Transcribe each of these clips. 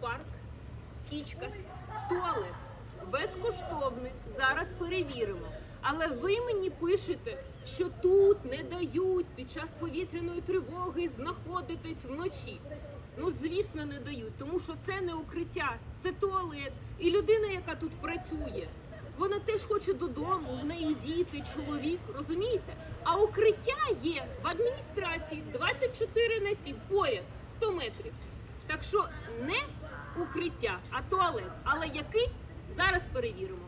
парк, кічкас, туалет. Безкоштовний. Зараз перевіримо. Але ви мені пишете, що тут не дають під час повітряної тривоги знаходитись вночі. Ну, звісно, не дають, тому що це не укриття, це туалет. І людина, яка тут працює, вона теж хоче додому, в неї діти, чоловік, розумієте? А укриття є в адміністрації 24 на 7, поряд 100 метрів. Так що не укриття, а туалет. Але який? Зараз перевіримо.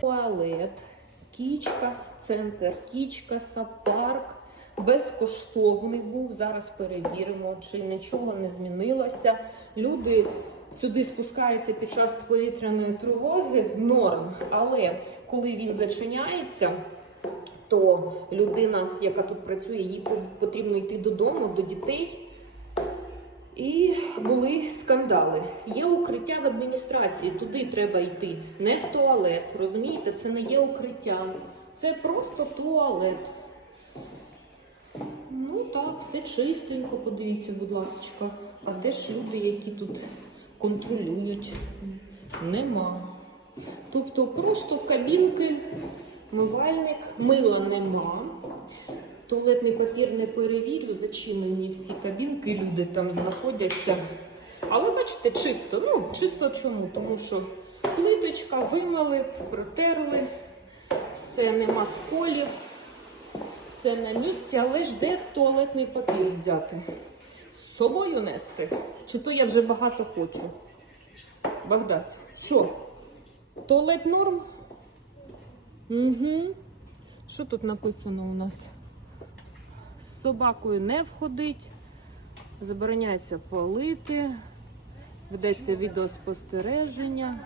Туалет, Кічкас, центр Кічкаса, парк. Безкоштовний був. Зараз перевіримо, чи нічого не змінилося. Люди сюди спускаються під час повітряної тривоги. Норм. Але коли він зачиняється, то людина, яка тут працює, їй потрібно йти додому, до дітей. Були скандали. Є укриття в адміністрації, туди треба йти, не в туалет. Розумієте, це не є укриття, це просто туалет. Ну так, все чистенько, подивіться, будь ласка. А де ж люди, які тут контролюють? Нема. Тобто просто кабінки, мивальник, мила нема. Туалетний папір не перевірю, зачинені всі кабінки, люди там знаходяться. Але бачите, чисто. Ну, чисто чому? Тому що плиточка вимили, протерли, все нема сколів, все на місці, але ж де туалетний папір взяти? З собою нести? Чи то я вже багато хочу? Богдас, що? Туалет норм? Угу. Що тут написано у нас? З собакою не входить, забороняється палити, ведеться відеоспостереження.